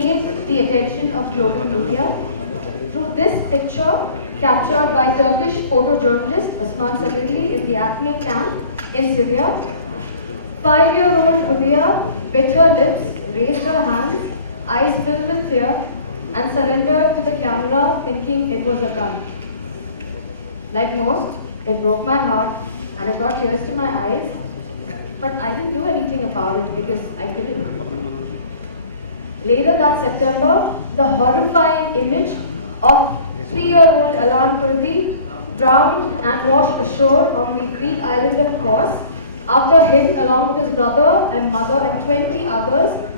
gained the attention of global media through this picture captured by Turkish photojournalist Osman Sakari in the Afrin camp in Syria. 5-year-old Pooja bit her lips, raised her hands, eyes filled with fear, and surrendered to the camera thinking it was a gun. Like most, it broke my heart and it brought tears to my eyes, but I didn't do anything about it because I couldn't. Later that September, the horrifying image of 3-year-old Alan Pradeep drowned and washed ashore on the Greek island of Kos after he, along with his brother and mother and 20 others,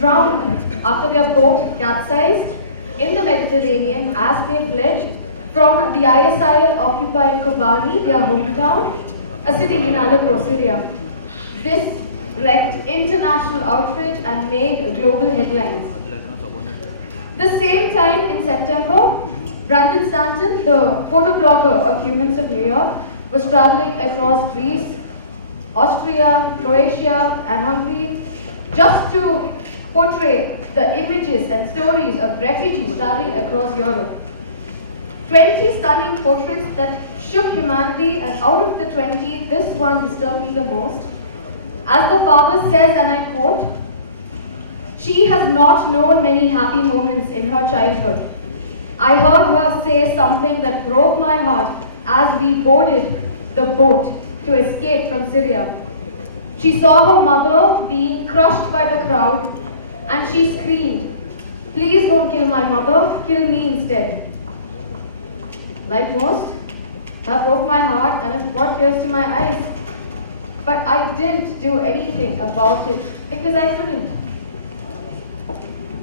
drowned after their boat capsized in the Mediterranean as they fled from the ISIL-occupied Kobani, their hometown, a city in Aleppo, Syria. This wrecked international outrage and made global headlines. The same time in September, Brandon Stanton, the photoblogger of Humans of New York, was traveling across Greece, Austria, Croatia, and Hungary just to portray the images and stories of refugees traveling across Europe. 20 stunning portraits that shook humanity, and out of the 20, this one disturbed me the most. As the father says, and I quote, "She has not known many happy moments in her childhood. I heard her say something that broke my heart as we boarded the boat to escape from Syria. She saw her mother being crushed by the crowd and she screamed, 'Please don't kill my mother, kill me instead.' Like most, that broke my heart and it brought tears to my eyes. But I didn't do anything about it because I couldn't.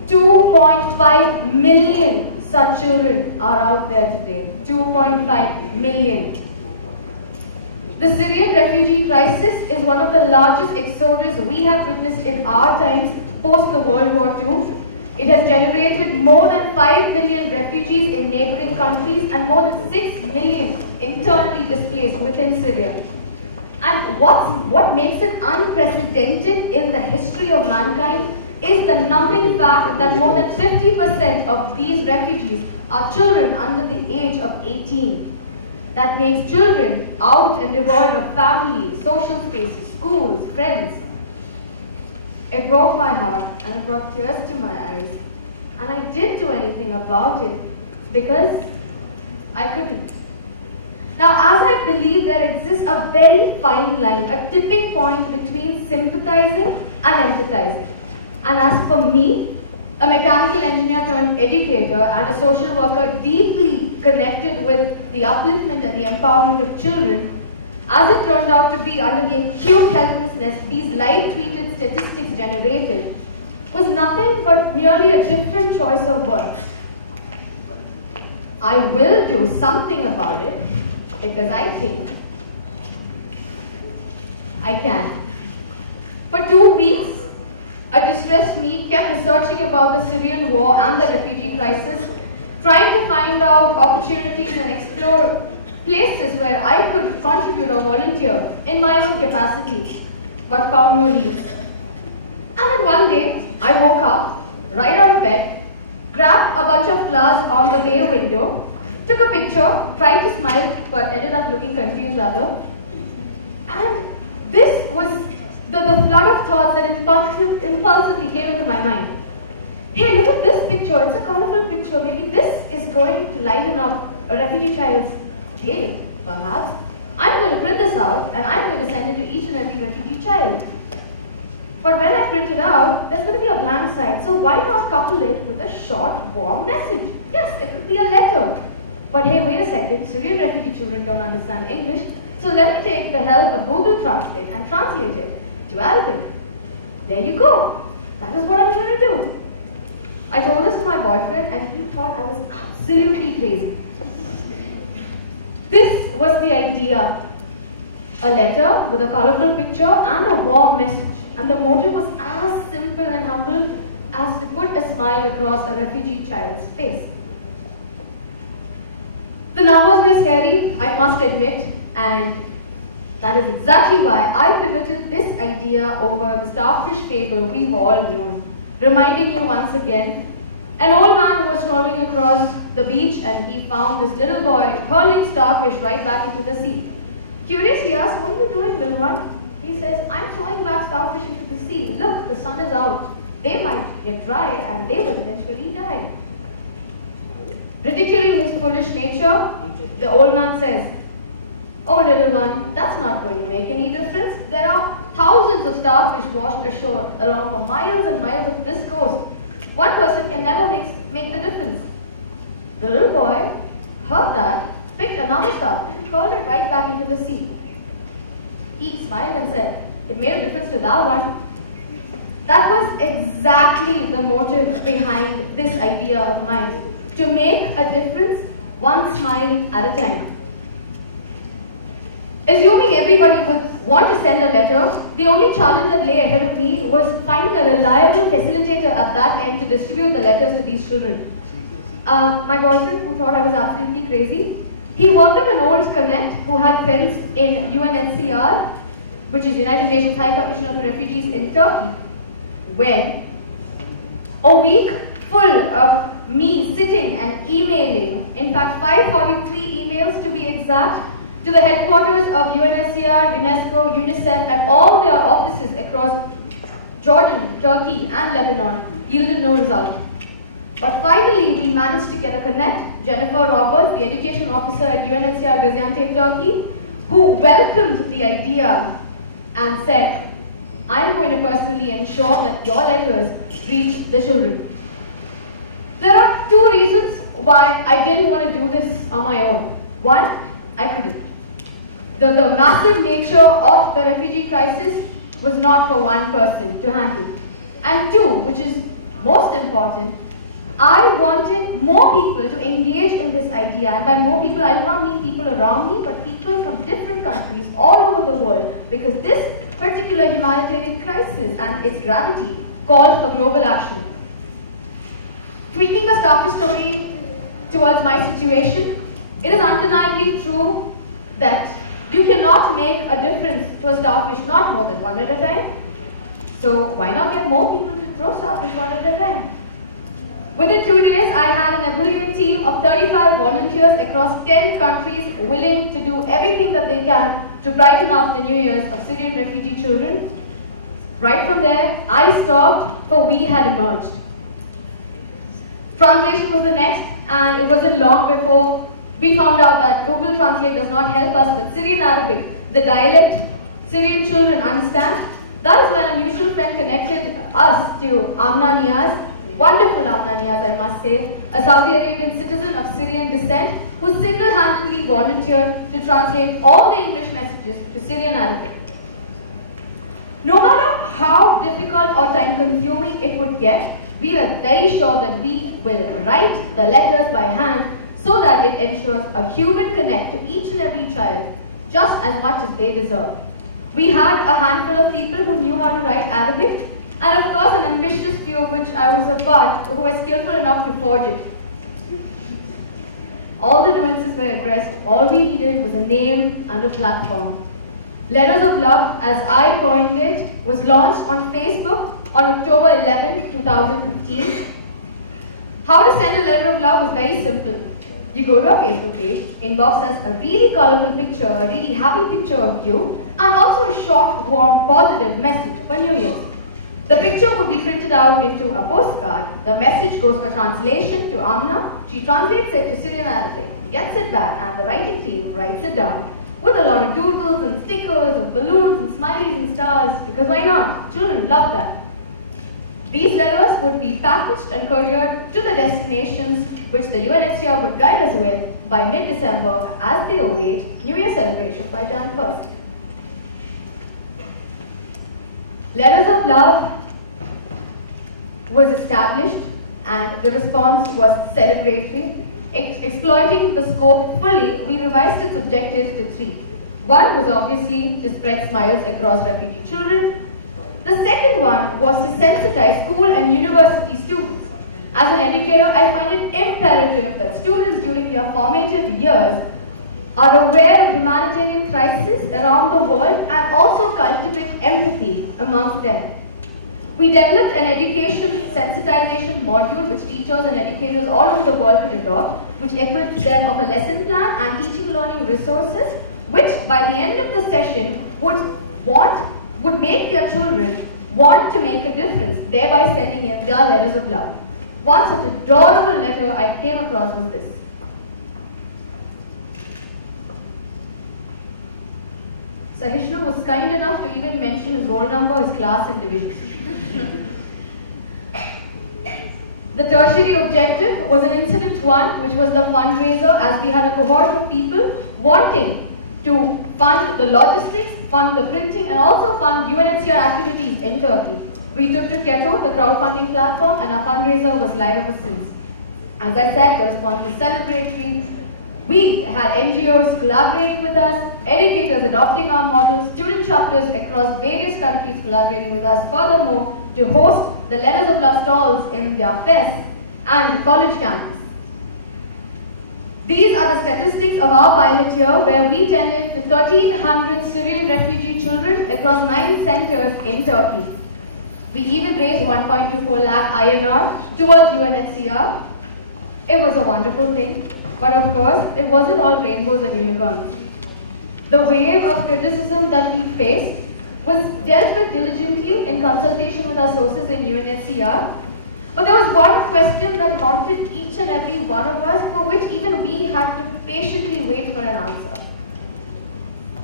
2.5 million such children are out there today. 2.5 million. The Syrian refugee crisis is one of the largest exodus we have witnessed in our times post the World War II. It has generated more than 5 million refugees in neighboring countries and more than 6 million internally displaced within Syria. And what makes it unprecedented in the history of mankind is the numbing fact that more than 50% of these refugees are children under the age of 18. That means children out and devoid of family, social spaces, schools, friends. It broke my heart and it brought tears to my eyes. And I didn't do anything about it because I couldn't. Now, as I believe there exists a very fine line, a tipping point between sympathizing and empathizing. And as for me, a mechanical engineer turned educator and a social worker deeply connected with the upliftment and the empowerment of children, as it turned out to be under the acute helplessness these light-treated statistics generated, was nothing but merely a different choice of words. I will do something about it because I think I can. For 2 weeks, a distressed me kept researching about the Syrian war and the refugee crisis, trying to find out opportunities and explore places where I could contribute or volunteer in my own capacity, but found no leads. And one day, I woke up, right out of bed, grabbed a bunch of flowers on the bay window, took a picture, tried to smile, but ended up looking confused rather. And this was the flood of thoughts that impulsively came into my mind. Hey, look at this picture, it's a colorful picture, maybe this is going to lighten up a refugee child's day, perhaps. I'm going to print this out and I'm going to send it to each and every refugee child. But when I print it out, there's going to be a blank side, so why not couple it with a short, warm message? Yes, it could be a letter. But hey, wait a second, Syrian refugee children don't understand English, so let me take the help of Google Translate and translate it to Arabic. There you go. That is what I'm going to do. I told this to my boyfriend and he thought I was absolutely crazy. This was the idea. A letter with a colorful picture and a warm message. And the motive was as simple and humble as to put a smile across a refugee child's face. The numbers were scary, I must admit, and that is exactly why I pivoted this idea over the starfish table we've all known. reminding you once again, an old man was strolling across the beach and he found this little boy hurling starfish right back into the sea. Curious, he asked, "What are you doing, little one?" He says, "I'm throwing back starfish into the sea. Look, the sun is out. They might get dry and they will eventually die." Ridiculing his foolish nature, the old man says, "Oh, little one, that's not going to make any difference. There are thousands of starfish washed ashore along for miles and miles of this coast. One person can never make the difference." The little boy heard that, picked another starfish, and hurled it right back into the sea. He smiled and said, "It made a difference with our one." That was exactly the motive behind this idea of mine, to make a difference one smile at a time. Assuming everybody would want to send a letter, the only challenge that lay ahead of me was finding a reliable facilitator at that end to distribute the letters to these children. My boyfriend, who thought I was absolutely crazy, he worked with an old connect who had friends in UNHCR, which is United Nations High Commission of Refugees in Turkey, when a week full of me sitting and emailing, in fact 543 emails to be exact, to the headquarters of UNHCR, UNESCO, UNICEF, and all their offices across Jordan, Turkey, and Lebanon, yielded no result. But finally, we managed to get a connect, Jennifer Roberts, the education officer at UNHCR Gaziantep, Turkey, who welcomed the idea and said, "I am going to personally ensure that your letters reach the children." There are two reasons why I didn't want to do this on my own. One, I couldn't. The massive nature of the refugee crisis was not for one person to handle. And two, which is most important, I wanted more people to engage in this idea. And by more people, I do not mean people around me, but people from different countries all over the world. Because this particular humanitarian crisis and its gravity called for global action. Tweaking the starfish story towards my situation, it is undeniably true that you cannot make a difference to a starfish not more than one at a time. So why not get more people to throw starfish one at a time? Within 2 days, I had an ebullient team of 35 volunteers across 10 countries willing to do everything that they can to brighten up the New Year's of Syrian refugee children. Right from there, I saw for we had emerged. Translation was the next, and it wasn't long before we found out that Google Translate does not help us with Syrian Arabic, the dialect Syrian children understand. That is when a mutual friend connected us to Amna Niyaz, wonderful Amna Niyaz, I must say, a Saudi Arabian citizen of Syrian descent who single-handedly volunteered to translate all the English messages to Syrian Arabic. No matter how difficult or time-consuming it would get, we were very sure that we will write the letters by hand so that it ensures a human connect to each and every child, just as much as they deserve. We had a handful of people who knew how to write Arabic, and of course an ambitious few of which I was a part, who were skillful enough to forge it. All the nuances were addressed. All we needed was a name and a platform. Letters of Love, as I coined it, was launched on Facebook on October 11, 2015. How to send a letter of love is very simple. You go to our Facebook page, inbox us a really colorful picture, a really happy picture of you, and also a short, warm, positive message for New Year's. The picture would be printed out into a postcard. The message goes for translation to Amna. She translates it to Syrian Arabic, gets it back, and the writing team writes it down with a lot of doodles and stickers and balloons and smileys and stars, because why not? Children love that. These letters would be packaged and couriered to the destinations which the UNHCR would guide us with by mid-December as they await New Year celebration by Jan 1st. Letters of Love was established and the response was celebratory. Exploiting the scope fully, we revised its objectives to 3. One was obviously to spread smiles across refugee children. The second one was to sensitize school and university students. As an educator, I find it imperative that students during their formative years are aware of humanitarian crises around the world and also cultivate empathy amongst them. We developed an education sensitization module which teachers and educators all over the world could adopt, which equipped them of a lesson plan and teaching learning resources, which by the end of the session would make their children want to make a difference, thereby sending in their letters of love. One such adorable letter I came across was this. Vishnu was kind enough to even mention his roll number, his class and division. The tertiary objective was an incident one, which was the fundraiser, as we had a cohort of people wanting to fund the logistics, fund the printing, and also fund UNHCR activities in Turkey. We took to Keto, the crowdfunding platform, and our fundraiser was live ever since. As I said, the response was celebratory. We had NGOs collaborating with us, educators adopting our models, student chapters across various countries collaborating with us, furthermore, to host the Letters of Love stalls in their fest and college camps. These are the statistics of our pilot year, where we tended to 1,300 Syrian refugee children across 9 centers in Turkey. We even raised 1.24 lakh INR towards UNHCR. It was a wonderful thing. But of course, it wasn't all rainbows and unicorns. The wave of criticism that we faced was dealt with diligently in consultation with our sources in UNHCR. But there was one question that haunted each and every one of us, for which even we had to patiently wait for an answer.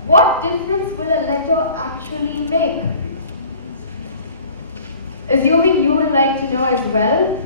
What difference will a letter actually make? Assuming you would like to know as well,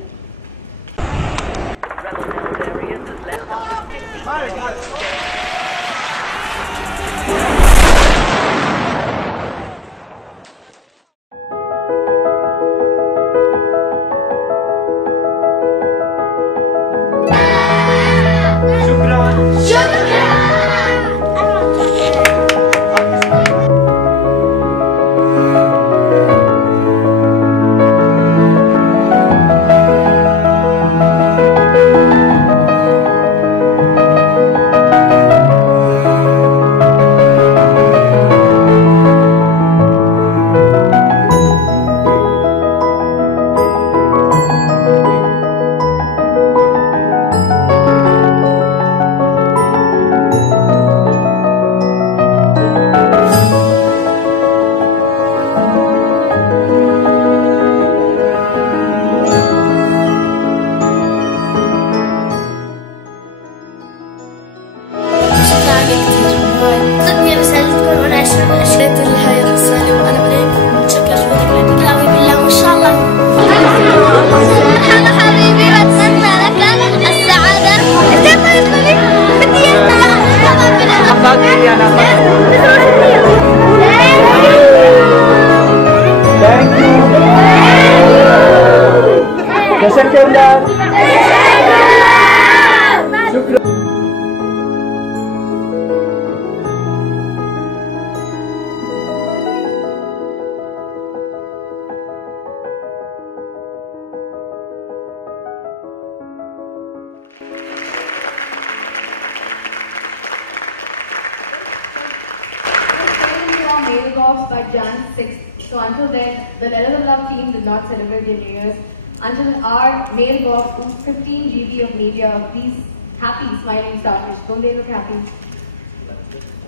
by Jan 6th. So until then, the Letters of Love team did not celebrate their New Year's until our mailbox got 15 GB of media of these happy, smiling starfish. Don't they look happy?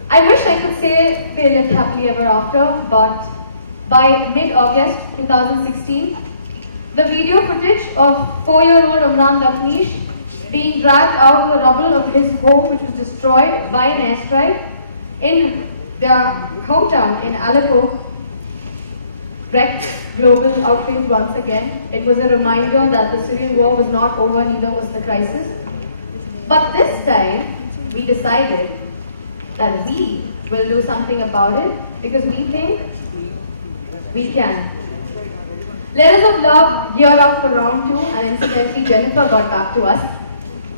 I wish I could say they lived happily ever after, but by mid-August 2016, the video footage of 4-year-old Umran Laknesh being dragged out of the rubble of his home, which was destroyed by an airstrike in their hometown in Aleppo, wrecked global outreach once again. It was a reminder that the Syrian war was not over, neither was the crisis. But this time, we decided that we will do something about it because we think we can. Letters of Love geared up for round 2, and incidentally Jennifer got back to us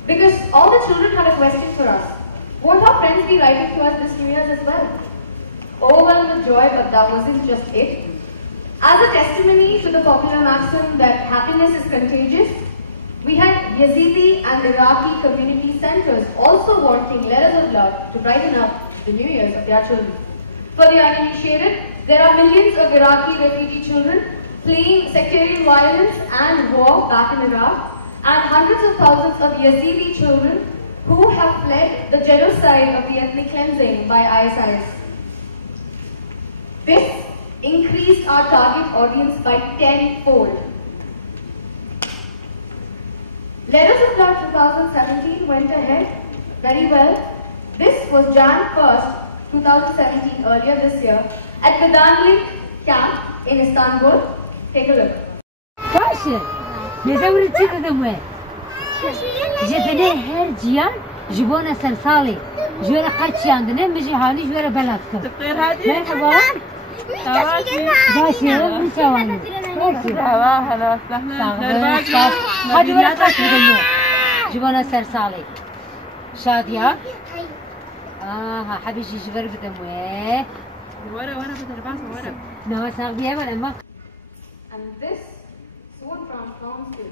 because all the children had a question for us. Won't our friends be writing to us this New Year's as well? Overwhelmed with joy, but that wasn't just it. As a testimony to the popular maxim that happiness is contagious, we had Yazidi and Iraqi community centers also wanting letters of love to brighten up the New Year's of their children. For the uninitiated, there are millions of Iraqi refugee children fleeing sectarian violence and war back in Iraq, and hundreds of thousands of Yazidi children who have fled the genocide of the ethnic cleansing by ISIS. This increased our target audience by 10-fold. Letters of Love 2017 went ahead very well. This was Jan 1st, 2017, earlier this year, at the Dandlik camp in Istanbul. Take a look. باشه نزول چی دادمه جبنه هر جیان جبونه سرسالی جوره قچیان دنه مجی حالی جوره بلد کن مرحبا باشه میتوانی هلا وسهلا هادي ولا قچ بدمه جبونه سرسالی شاديه حبيبي جبر بدمه ورا بدرباس ورا نو ساقيه ولا ما And this soon transforms you.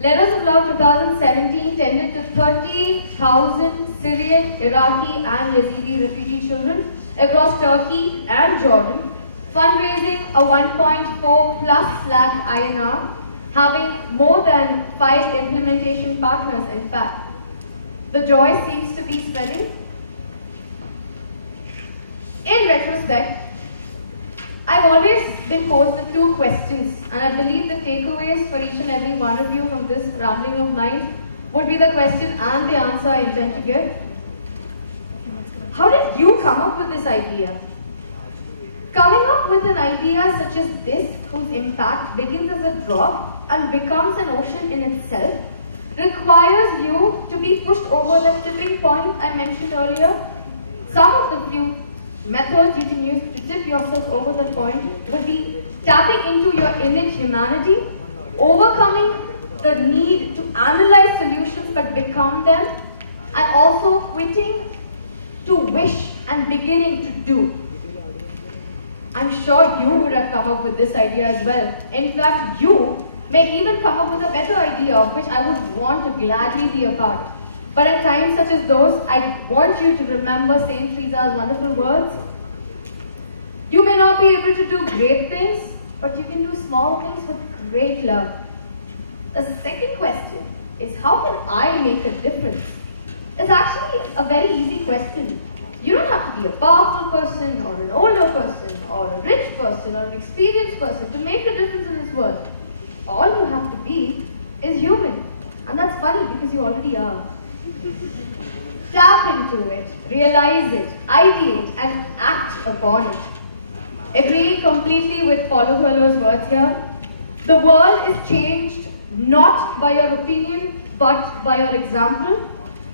Letters of Love 2017 tended to 30,000 Syrian, Iraqi and Yazidi refugee children across Turkey and Jordan, fundraising a 1.4+ lakh INR, having more than 5 implementation partners in fact. The joy seems to be spreading. In retrospect, I've always been posed with 2 questions, and I believe the takeaways for each and every one of you from this rambling of mine would be the question and the answer I intend to give. How did you come up with this idea? Coming up with an idea such as this, whose impact begins as a drop and becomes an ocean in itself, requires you to be pushed over the tipping point I mentioned earlier. Some of the few methods you can use to tip yourself over that point would be tapping into your innate humanity, overcoming the need to analyze solutions but become them, and also quitting to wish and beginning to do. I'm sure you would have come up with this idea as well. In fact, you may even come up with a better idea of which I would want to gladly be a part. But at times such as those, I want you to remember Saint Teresa's wonderful words. You may not be able to do great things, but you can do small things with great love. The second question is, how can I make a difference? It's actually a very easy question. You don't have to be a powerful person or an older person or a rich person or an experienced person to make a difference in this world. All you have to be is human. And that's funny because you already are. Tap into it, realize it, ideate and act upon it. Agreeing completely with Paulo Coelho's words here, the world is changed not by your opinion but by your example.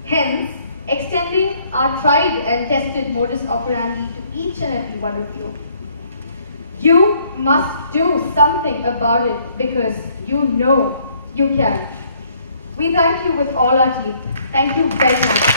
Hence, extending our tried and tested modus operandi to each and every one of you. You must do something about it because you know you can. We thank you with all our teeth. Thank you very much.